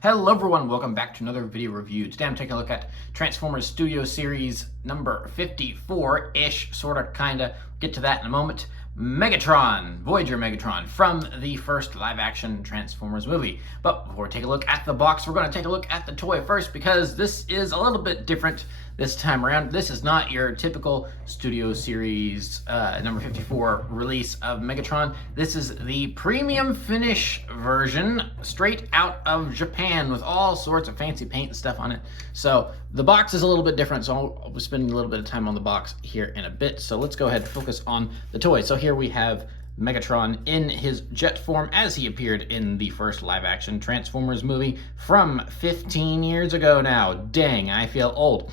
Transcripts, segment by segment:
Hello everyone, welcome back to another video review. Today I'm taking a look at Transformers Studio Series number 54-ish, sorta, kinda. Get to that in a moment. Megatron, Voyager Megatron, from the first live-action Transformers movie. But before we take a look at the box, we're going to take a look at the toy first, because this is a little bit different this time around. This is not your typical Studio Series number 54 release of Megatron. This is the premium finish version, straight out of Japan, with all sorts of fancy paint and stuff on it. So the box is a little bit different, so I'll be spending a little bit of time on the box here in a bit. So let's go ahead and focus on the toy. So here we have Megatron in his jet form as he appeared in the first live-action Transformers movie from 15 years ago now. Dang, I feel old.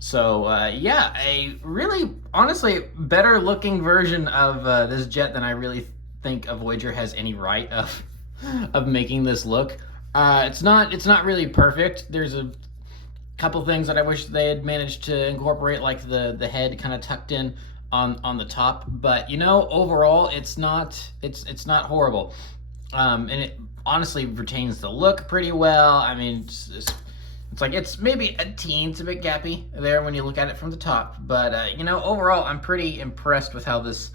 So yeah, a really, honestly, better looking version of this jet than I really think a Voyager has any right of making this look. It's not really perfect. There's a couple things that I wish they had managed to incorporate, like the head kind of tucked in on the top. But you know, overall, it's not horrible, and it honestly retains the look pretty well. I mean, it's like it's maybe a teensy bit gappy there when you look at it from the top, but you know, overall, I'm pretty impressed with how this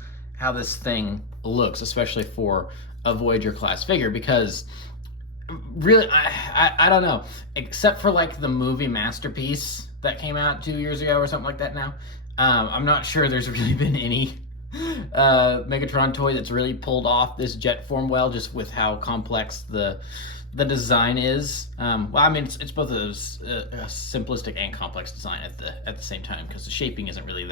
thing looks, especially for a Voyager class figure, because really, I don't know, except for like the movie Masterpiece that came out 2 years ago or something like that now, I'm not sure there's really been any Megatron toy that's really pulled off this jet form well, just with how complex the design is. Well, I mean, it's both a simplistic and complex design at the same time, because the shaping isn't really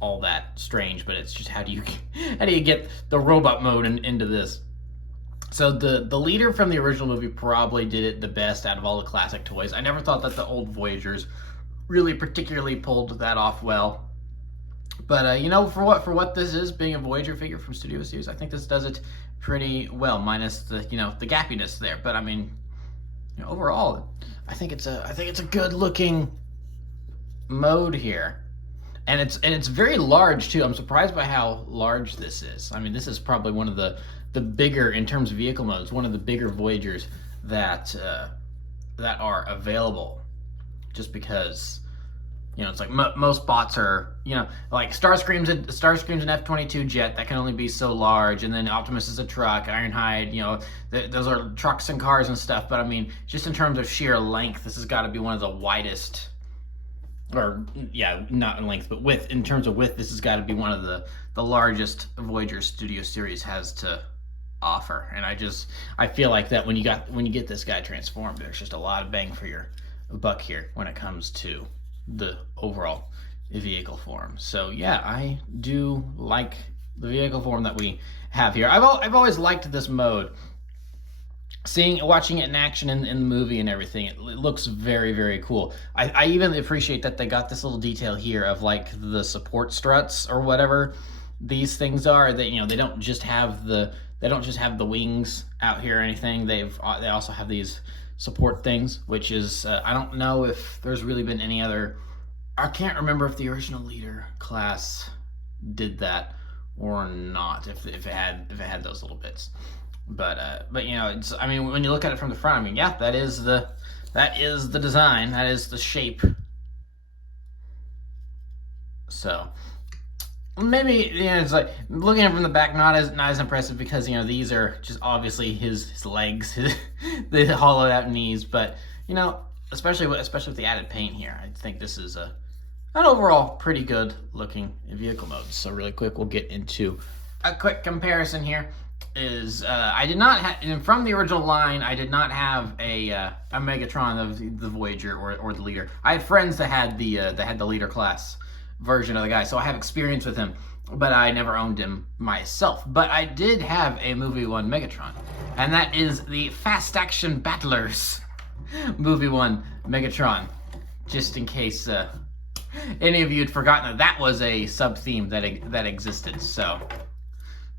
all that strange, but it's just how do you get the robot mode into this. So the leader from the original movie probably did it the best out of all the classic toys. I never thought that the old Voyagers really particularly pulled that off well. But you know, for what this is, being a Voyager figure from Studio Series, I think this does it pretty well, minus the the gappiness there. But I mean, you know, overall, I think it's a good looking mode here, and it's very large too. I'm surprised by how large this is. I mean, this is probably one of the bigger, in terms of vehicle modes, one of the bigger Voyagers that are available, just because, you know, it's like most bots are, you know, like Starscream's an F-22 jet that can only be so large, and then Optimus is a truck, Ironhide, you know, those are trucks and cars and stuff. But I mean, just in terms of sheer length, this has got to be one of the widest, or yeah, not in length, but width. In terms of width, this has got to be one of the largest Voyager Studio Series has to offer. And I feel like that when you get this guy transformed, there's just a lot of bang for your buck here when it comes to the overall vehicle form. So yeah, I do like the vehicle form that we have here. I've always liked this mode. Watching it in action in the movie and everything, it looks very, very cool. I even appreciate that they got this little detail here of like the support struts or whatever these things are. That, you know, they don't just have the wings out here or anything. They also have these support things, which is I don't know if there's really been any other. I can't remember if the original leader class did that or not, if it had those little bits. But you know, I mean, when you look at it from the front, I mean, yeah, that is the design, that is the shape. So maybe, you know, it's like looking at it from the back, not as impressive, because, you know, these are just obviously his legs, the hollowed out knees. But you know, especially with the added paint here, I think this is an overall pretty good looking vehicle mode. So really quick, we'll get into a quick comparison here. I did not have, from the original line, I did not have a Megatron of the Voyager or the leader. I had friends that had the leader class version of the guy, so I have experience with him, but I never owned him myself. But I did have a movie 1 Megatron, and that is the Fast Action Battlers movie 1 Megatron, just in case any of you had forgotten that was a sub-theme that existed.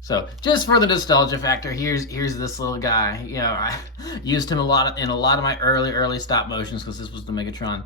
So just for the nostalgia factor, here's this little guy. You know, I used him in a lot of my early stop motions, because this was the Megatron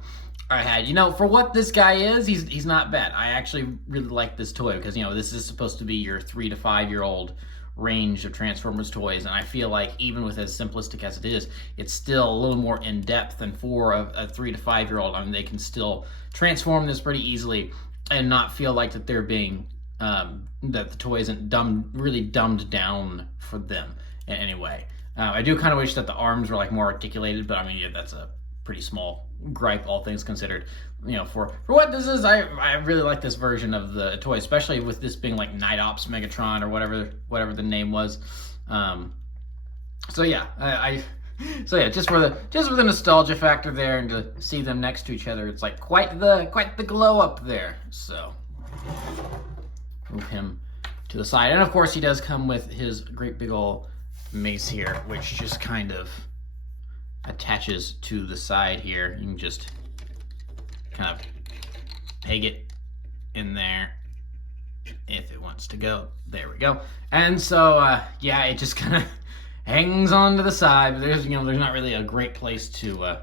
I had. You know, for what this guy is, he's not bad. I actually really like this toy, because, you know, this is supposed to be your 3 to 5 year old range of Transformers toys, and I feel like even with as simplistic as it is, it's still a little more in depth than for a 3 to 5 year old. I mean, they can still transform this pretty easily and not feel like that they're being that the toy isn't really dumbed down for them in any way. I do kind of wish that the arms were like more articulated, but I mean, yeah, that's a pretty small gripe, all things considered. You know, for what this is, I really like this version of the toy, especially with this being like Night Ops Megatron or whatever the name was. So yeah, so yeah, just for the nostalgia factor there, and to see them next to each other, it's like quite the glow up there. So move him to the side, and of course he does come with his great big old mace here, which just kind of attaches to the side here. You can just kind of peg it in there if it wants to go. There we go. And so yeah, it just kind of hangs on to the side. But there's there's not really a great place to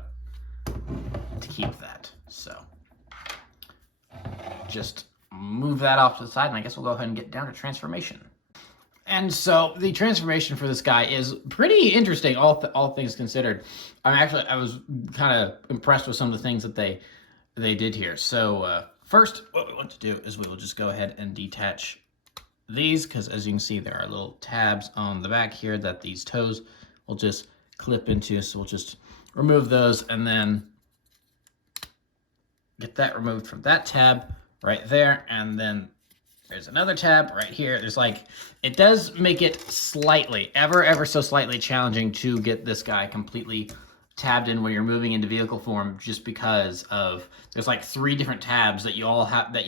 keep that. So just move that off to the side, and I guess we'll go ahead and get down to transformation. And so the transformation for this guy is pretty interesting, all things considered. I was kind of impressed with some of the things that they did here. So first, what we want to do is we will just go ahead and detach these, because as you can see, there are little tabs on the back here that these toes will just clip into. So we'll just remove those and then get that removed from that tab right there, and then there's another tab right here. There's like, it does make it slightly, ever so slightly challenging to get this guy completely tabbed in when you're moving into vehicle form, just because of there's like 3 different tabs that you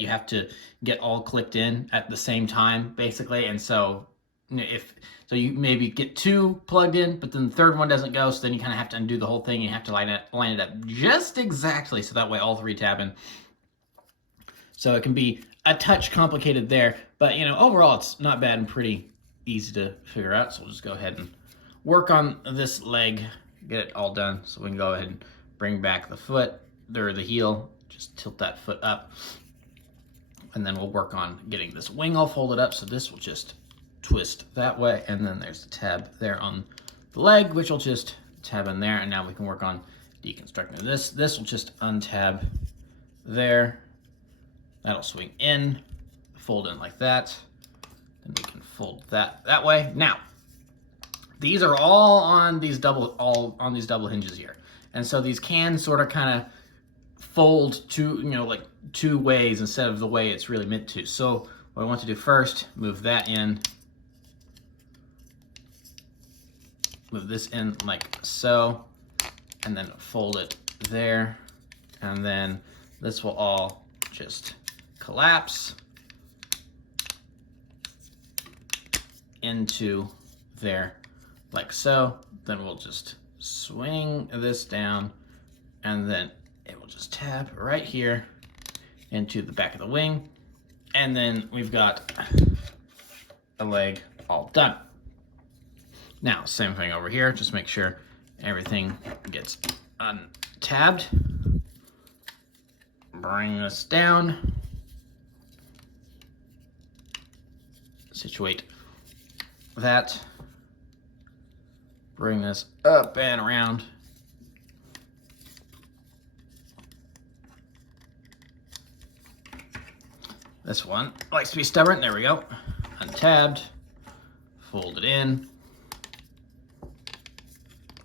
have to get all clicked in at the same time, basically. And so so you maybe get 2 plugged in, but then the 3rd one doesn't go, so then you kind of have to undo the whole thing, and you have to line it up just exactly so that way all 3 tab in. So it can be a touch complicated there, but overall it's not bad and pretty easy to figure out. So we'll just go ahead and work on this leg, get it all done, so we can go ahead and bring back the foot or the heel, just tilt that foot up, and then we'll work on getting this wing all folded up. So this will just twist that way, and then there's the tab there on the leg, which will just tab in there, and now we can work on deconstructing this. This will just untab there. That'll swing in, fold in like that. Then we can fold that way. Now, these are all on these double hinges here, and so these can sort of kind of fold like 2 ways instead of the way it's really meant to. So what I want to do first, move that in, move this in like so, and then fold it there, and then this will all just collapse into there like so. Then we'll just swing this down, and then it will just tab right here into the back of the wing, and then we've got a leg all done. Now, same thing over here, just make sure everything gets untabbed. Bring this down, situate that, bring this up and around, this one likes to be stubborn, there we go, untabbed, fold it in,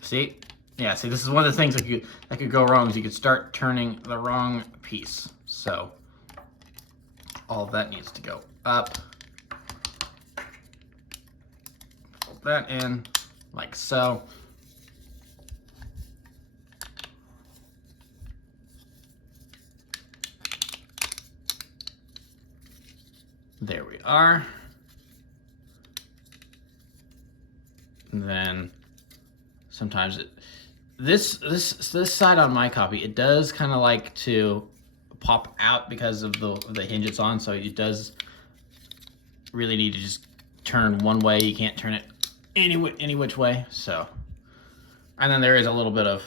see? Yeah, see, this is one of the things that could go wrong, is you could start turning the wrong piece. So all of that needs to go up. Fold that in like so. There we are. And then sometimes this side on my copy, it does kind of like to pop out because of the hinge it's on, so it does really need to just turn one way. You can't turn it any which way. So, and then there is a little bit of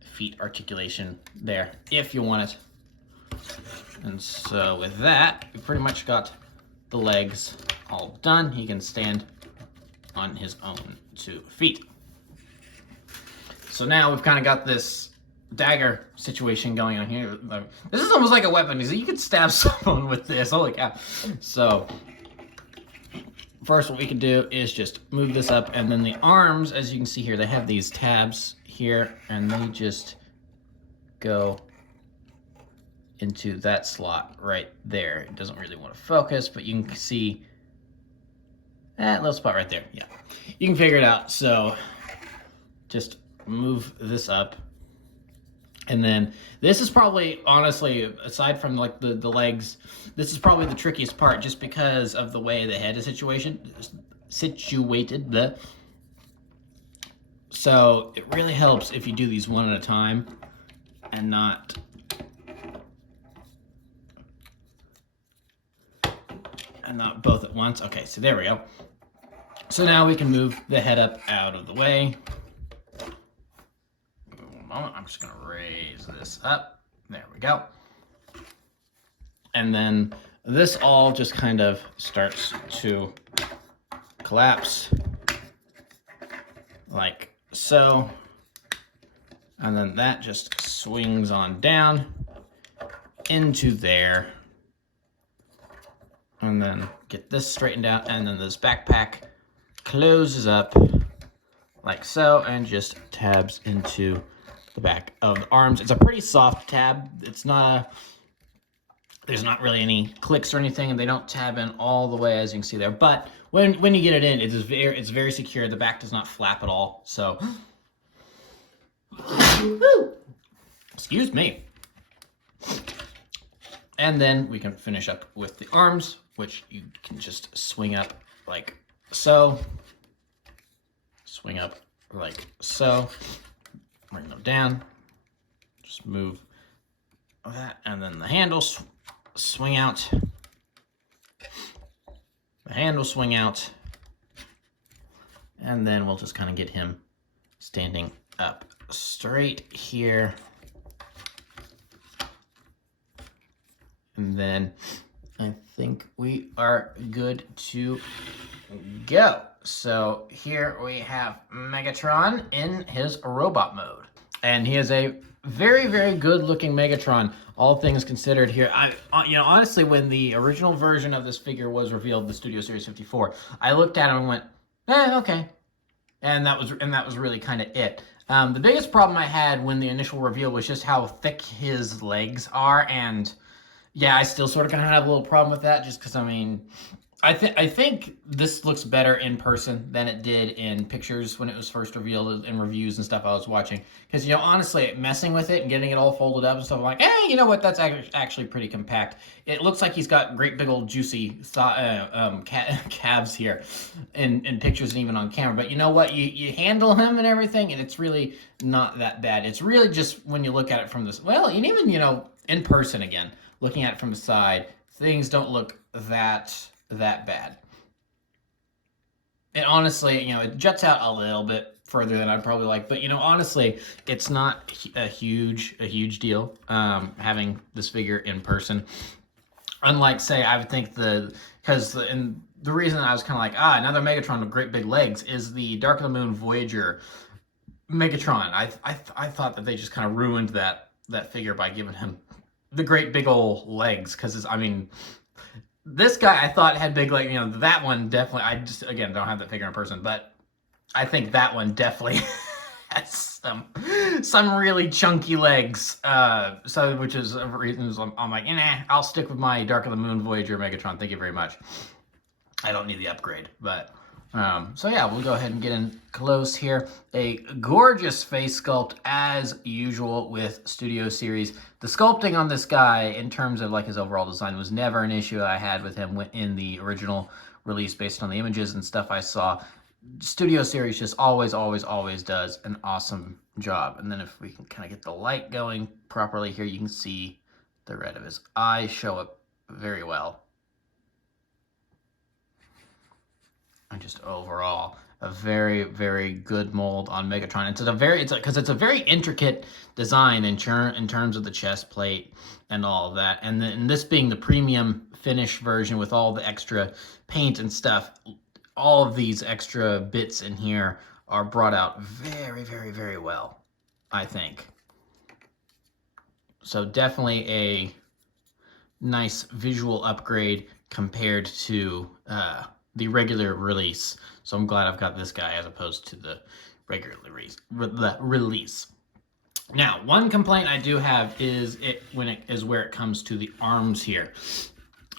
feet articulation there if you want it. And so with that, we pretty much got the legs all done. He can stand on his own 2 feet. So now we've kind of got this dagger situation going on here. This is almost like a weapon. You could stab someone with this. Holy cow. So first what we can do is just move this up, and then the arms, as you can see here, they have these tabs here, and they just go into that slot right there. It doesn't really want to focus, but you can see that little spot right there. Yeah, you can figure it out. So just move this up, and then this is probably, honestly, aside from like the legs, this is probably the trickiest part, just because of the way the head is situated. So it really helps if you do these one at a time and not both at once. Okay, so there we go. So now we can move the head up out of the way. Moment. I'm just going to raise this up. There we go. And then this all just kind of starts to collapse like so. And then that just swings on down into there. And then get this straightened out. And then this backpack closes up like so and just tabs into the back of the arms. It's a pretty soft tab. It's not there's not really any clicks or anything, and they don't tab in all the way, as you can see there. But when you get it in, it's very secure. The back does not flap at all. So excuse me. And then we can finish up with the arms, which you can just swing up like so. Swing up like so. Bring them down, just move that, and then the handles swing out. The handle swing out, and then we'll just kind of get him standing up straight here. And then I think we are good to go. So here we have Megatron in his robot mode. And he is a very, very good looking Megatron, all things considered here. Honestly, when the original version of this figure was revealed, the Studio Series 54, I looked at him and went, okay. And that was really kind of it. The biggest problem I had when the initial reveal was just how thick his legs are. And yeah, I still sort of kind of have a little problem with that, just because, I mean, I think this looks better in person than it did in pictures when it was first revealed in reviews and stuff I was watching. Because, honestly, messing with it and getting it all folded up and stuff, I'm like, you know what, that's actually pretty compact. It looks like he's got great big old juicy calves here in pictures and even on camera. But you know what, you handle him and everything, and it's really not that bad. It's really just when you look at it from this, well, and even, in person again, looking at it from the side, things don't look that bad. And honestly, it juts out a little bit further than I'd probably like, but honestly, it's not a huge deal having this figure in person. Unlike, say, I would think the reason I was kind of like, another Megatron with great big legs is the Dark of the Moon Voyager Megatron. I thought that they just kind of ruined that figure by giving him the great big old legs, because this guy I thought had big legs. That one definitely, I just, again, don't have that figure in person, but I think that one definitely has some really chunky legs. So, which is a reason I'm like, I'll stick with my Dark of the Moon Voyager Megatron. Thank you very much. I don't need the upgrade, but so yeah, we'll go ahead and get in close here. A gorgeous face sculpt as usual with Studio Series. The sculpting on this guy in terms of like his overall design was never an issue I had with him in the original release based on the images and stuff I saw. Studio Series just always does an awesome job. And then if we can kind of get the light going properly here, you can see the red of his eyes show up very well. And just overall, a very, very good mold on Megatron. It's a very intricate design in terms of the chest plate and all of that. And this being the premium finish version with all the extra paint and stuff, all of these extra bits in here are brought out very, very, very well, I think. So definitely a nice visual upgrade compared to the regular release. So I'm glad I've got this guy as opposed to the regular release. Now, one complaint I do have is where it comes to the arms here.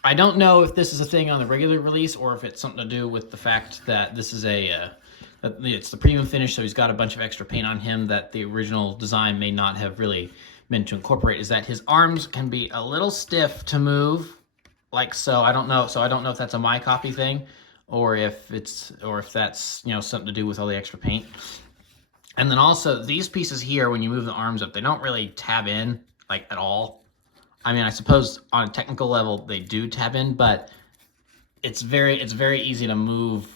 I don't know if this is a thing on the regular release or if it's something to do with the fact that this is it's the premium finish, so he's got a bunch of extra paint on him that the original design may not have really meant to incorporate, is that his arms can be a little stiff to move, like so. I don't know if that's a my copy thing or if that's, you know, something to do with all the extra paint. And then also these pieces here, when you move the arms up, they don't really tab in like at all. I mean, I suppose on a technical level they do tab in, but it's very easy to move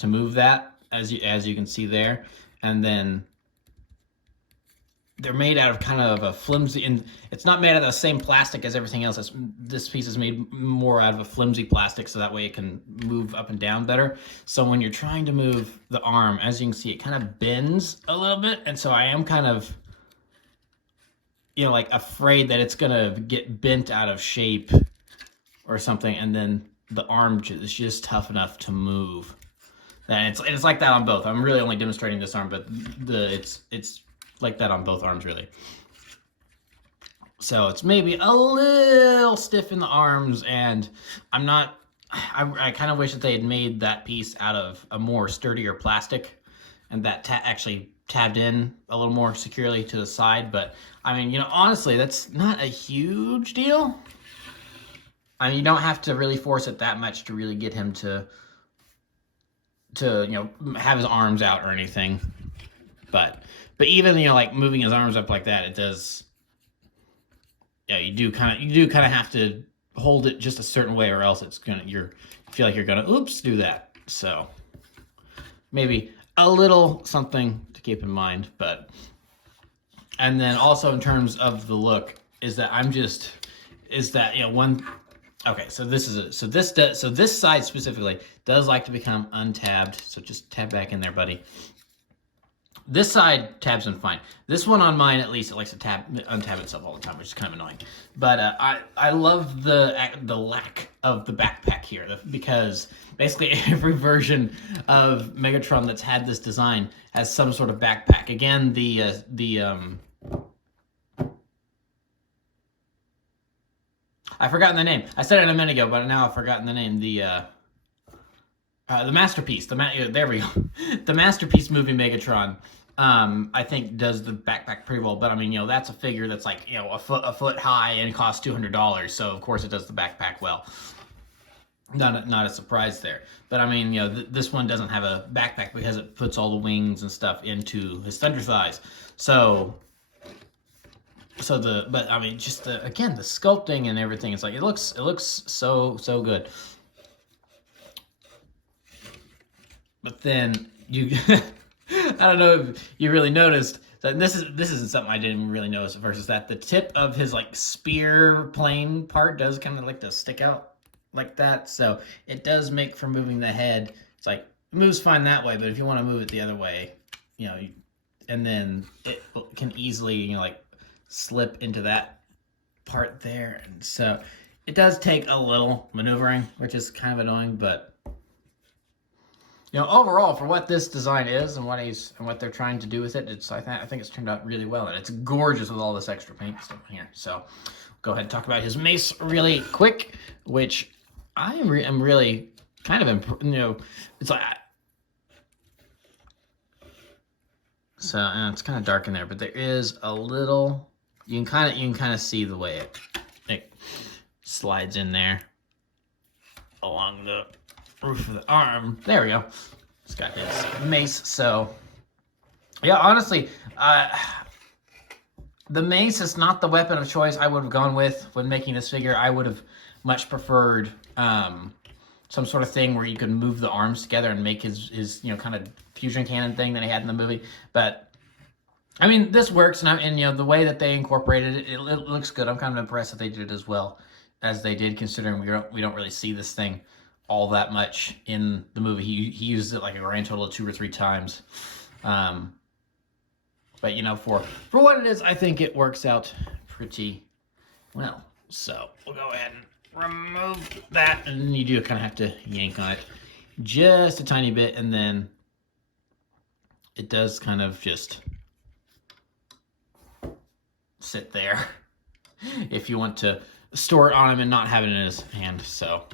that, as you can see there. And then they're made out of kind of a flimsy, and it's not made out of the same plastic as everything else. This piece is made more out of a flimsy plastic, so that way it can move up and down better. So when you're trying to move the arm, as you can see, it kind of bends a little bit, and so I am kind of, you know, like afraid that it's gonna get bent out of shape or something, and then the arm is just tough enough to move. And it's like that on both. I'm really only demonstrating this arm, but it's like that on both arms, really. So it's maybe a little stiff in the arms, and I kind of wish that they had made that piece out of a more sturdier plastic, and that actually tabbed in a little more securely to the side. But I mean, you know, honestly, that's not a huge deal. I mean, you don't have to really force it that much to really get him to you know, have his arms out or anything. But even, you know, like moving his arms up like that, it does. Yeah, you do kind of have to hold it just a certain way, or else you feel like you're gonna do that. So maybe a little something to keep in mind. But and then also in terms of the look, is that you know, one. Okay, so this side specifically does like to become untabbed. So just tab back in there, buddy. This side tabs in fine. This one on mine, at least, it likes to untab itself all the time, which is kind of annoying. But I love the lack of the backpack here, because basically every version of Megatron that's had this design has some sort of backpack. Again, I've forgotten the name. I said it a minute ago, but now I've forgotten the name. The Masterpiece. There we go. The Masterpiece movie Megatron, I think, does the backpack pretty well. But I mean, you know, that's a figure that's like, you know, a foot high and costs $200. So of course it does the backpack well. Not a surprise there. But I mean, you know, this one doesn't have a backpack because it puts all the wings and stuff into his thunder thighs. But I mean, just again, the sculpting and everything, it's like it looks so good. But then I don't know if you really noticed that this isn't something I didn't really notice at first, is that the tip of his like spear plane part does kind of like to stick out like that. So it does make for moving the head. It's like it moves fine that way, but if you want to move it the other way, you know, and then it can easily, you know, like slip into that part there. And so it does take a little maneuvering, which is kind of annoying, but you know, overall, for what this design is and what they're trying to do with it, I think it's turned out really well, and it's gorgeous with all this extra paint stuff in here. So, go ahead and talk about his mace really quick, which I am really kind of you know, it's like. So it's kind of dark in there, but there is a little. You can kind of see the way it slides in there along the roof of the arm. There we go. It's got his mace. So yeah, honestly, the mace is not the weapon of choice I would have gone with when making this figure. I would have much preferred some sort of thing where you could move the arms together and make his you know, kind of fusion cannon thing that he had in the movie. But I mean, this works, and you know, the way that they incorporated it, it looks good. I'm kind of impressed that they did it as well as they did, considering we don't really see this thing all that much in the movie. He used it like a grand total of 2 or 3 times. But you know, for what it is, I think it works out pretty well. So we'll go ahead and remove that, and you do kind of have to yank on it just a tiny bit, and then it does kind of just sit there if you want to store it on him and not have it in his hand. So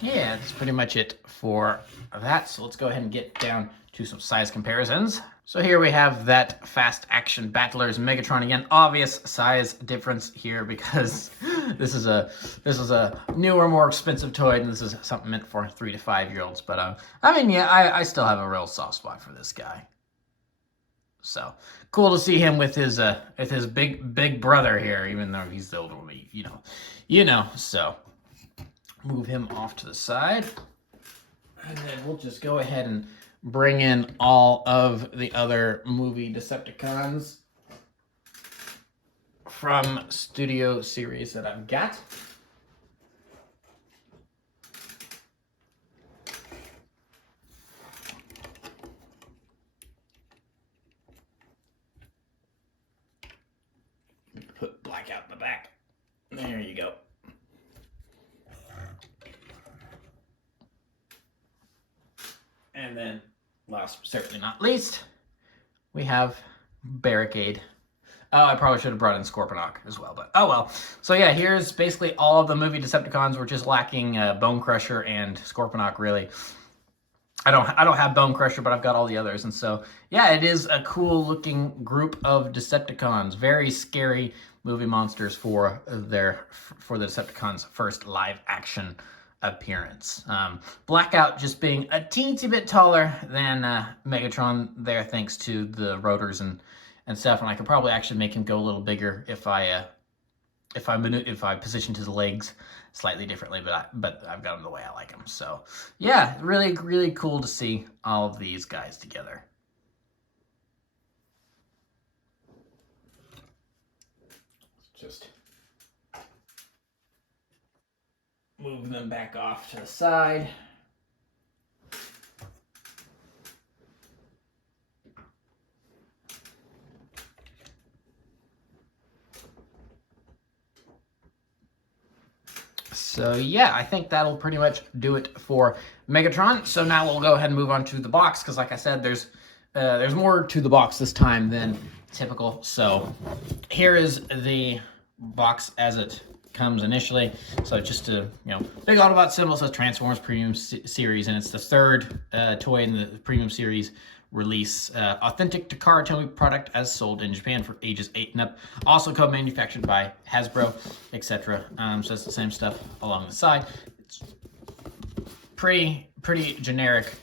yeah, that's pretty much it for that. So let's go ahead and get down to some size comparisons. So here we have that Fast Action Battlers Megatron again. Obvious size difference here because this is a newer, more expensive toy, and this is something meant for 3 to 5 year olds. But I mean, yeah, I still have a real soft spot for this guy. So cool to see him with his big brother here, even though he's the older one, you know. So move him off to the side, and then we'll just go ahead and bring in all of the other movie Decepticons from Studio Series that I've got. Put black out in the back. There you go. And then, last but certainly not least, we have Barricade. Oh, I probably should have brought in Scorponok as well, but oh well. So yeah, here's basically all of the movie Decepticons. We're just lacking Bone Crusher and Scorponok, really. I don't have Bone Crusher, but I've got all the others, and so yeah, it is a cool looking group of Decepticons. Very scary movie monsters for the Decepticons' first live action appearance. Blackout just being a teensy bit taller than Megatron there, thanks to the rotors and stuff, and I could probably actually make him go a little bigger if I positioned his legs slightly differently, but I've got him the way I like him. So yeah, really cool to see all of these guys together. Just move them back off to the side. So yeah, I think that'll pretty much do it for Megatron. So now we'll go ahead and move on to the box, because like I said, there's more to the box this time than typical. So here is the box as it comes initially. So just a big Autobot symbol, says Transformers Premium Series, and it's the third toy in the Premium Series release. Authentic Takara Tomy product as sold in Japan for ages 8 and up. Also co-manufactured by Hasbro, etc. So it's the same stuff along the side. It's pretty generic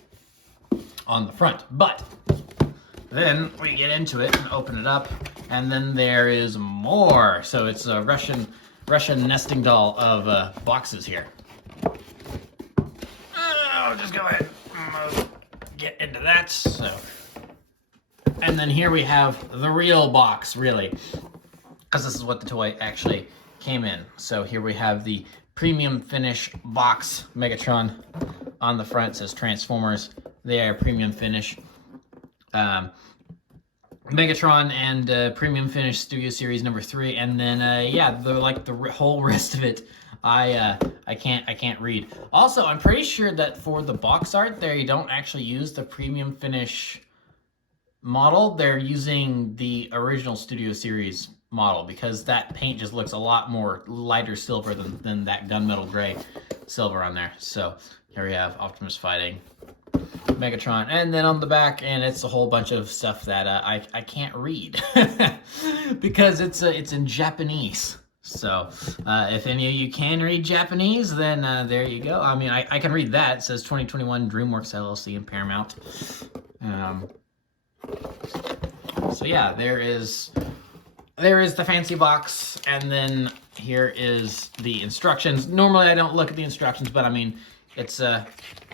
on the front, but then we get into it and open it up, and then there is more. So it's a Russian nesting doll of boxes here. I'll just go ahead and get into that. So, and then here we have the real box, really, because this is what the toy actually came in. So here we have the premium finish box Megatron on the front. It says Transformers. They are premium finish. Megatron and Premium Finish Studio Series number 3, and then yeah, the whole rest of it, I can't read. Also, I'm pretty sure that for the box art there, you don't actually use the Premium Finish model. They're using the original Studio Series model, because that paint just looks a lot more lighter silver than that gunmetal gray silver on there. So here we have Optimus fighting Megatron, and then on the back, and it's a whole bunch of stuff that I can't read because it's in Japanese. So if any of you can read Japanese, then there you go. I mean, I can read that. It says 2021 DreamWorks LLC and Paramount. So yeah, there is the fancy box, and then here is the instructions. Normally I don't look at the instructions, but I mean, it's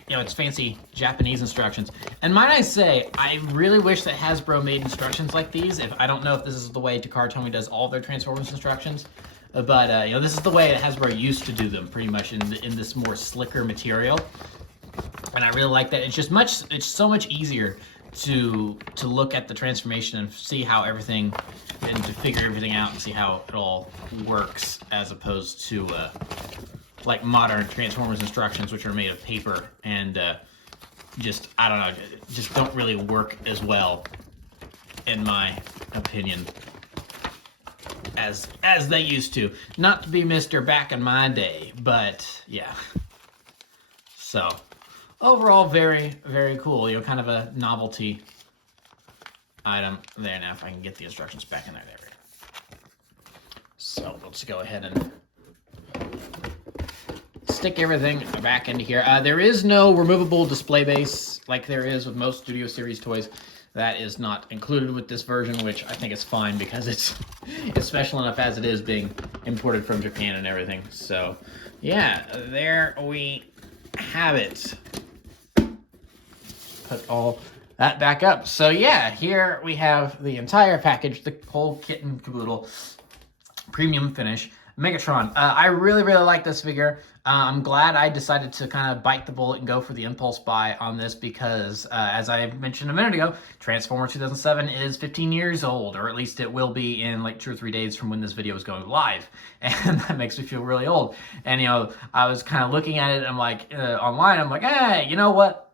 it's fancy Japanese instructions. And might I say, I really wish that Hasbro made instructions like these. I don't know if this is the way Takara Tomy does all of their Transformers instructions, But this is the way Hasbro used to do them, pretty much in this more slicker material, and I really like that. It's so much easier to look at the transformation and see how everything, and to figure everything out and see how it all works, as opposed to like modern Transformers instructions, which are made of paper and I don't know, just don't really work as well, in my opinion, as they used to. Not to be Mr. Back in my day, but yeah. So overall, very, very cool. Kind of a novelty item there. Now, if I can get the instructions back in there, there we go. So let's go ahead and stick everything back into here. There is no removable display base like there is with most Studio Series toys. That is not included with this version, which I think is fine because it's special enough as it is, being imported from Japan and everything. So yeah, there we have it. Put all that back up. So yeah, here we have the entire package, the whole kit and caboodle, premium finish Megatron. I really, really like this figure. I'm glad I decided to kind of bite the bullet and go for the impulse buy on this because, as I mentioned a minute ago, Transformers 2007 is 15 years old, or at least it will be in like 2 or 3 days from when this video is going live, and that makes me feel really old. And I was kind of looking at it, and I'm like, online, I'm like, hey, you know what?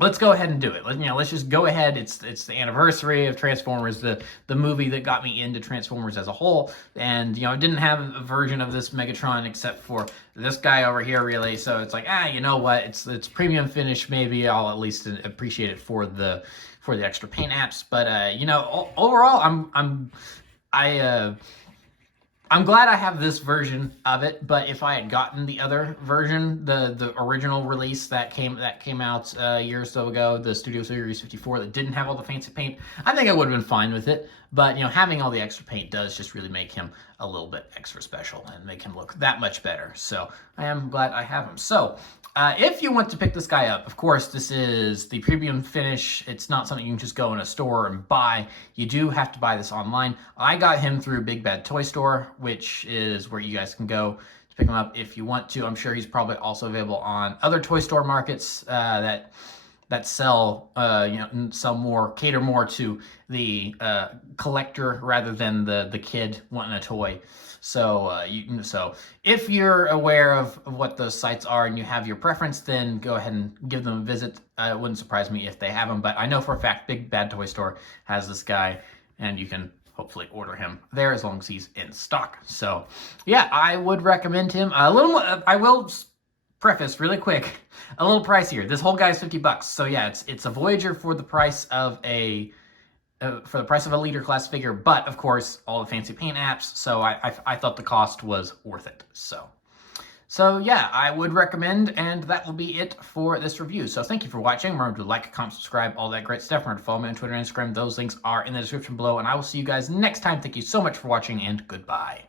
Let's go ahead and do it. Let's just go ahead. It's the anniversary of Transformers, the movie that got me into Transformers as a whole. And I didn't have a version of this Megatron except for this guy over here, really. So it's like, you know what? It's premium finish. Maybe I'll at least appreciate it for the extra paint apps. But overall, I'm glad I have this version of it, but if I had gotten the other version, the original release that came out a year or so ago, the Studio Series 54 that didn't have all the fancy paint, I think I would have been fine with it. But having all the extra paint does just really make him a little bit extra special and make him look that much better. So I am glad I have him. So if you want to pick this guy up, of course, this is the premium finish. It's not something you can just go in a store and buy. You do have to buy this online. I got him through Big Bad Toy Store, which is where you guys can go to pick him up if you want to. I'm sure he's probably also available on other toy store markets that sell, sell more, cater more to the collector rather than the kid wanting a toy. So so if you're aware of what those sites are and you have your preference, then go ahead and give them a visit. It wouldn't surprise me if they have them, but I know for a fact Big Bad Toy Store has this guy, and you can hopefully order him there as long as he's in stock. So yeah, I would recommend him. A little more, I will preface really quick, a little pricier. This whole guy's $50. So yeah, it's a Voyager for the price of a leader class figure, but of course all the fancy paint apps. So I thought the cost was worth it. So yeah, I would recommend, and that will be it for this review. So thank you for watching. Remember to like, comment, subscribe, all that great stuff. Remember to follow me on Twitter and Instagram. Those links are in the description below, and I will see you guys next time. Thank you so much for watching, and goodbye.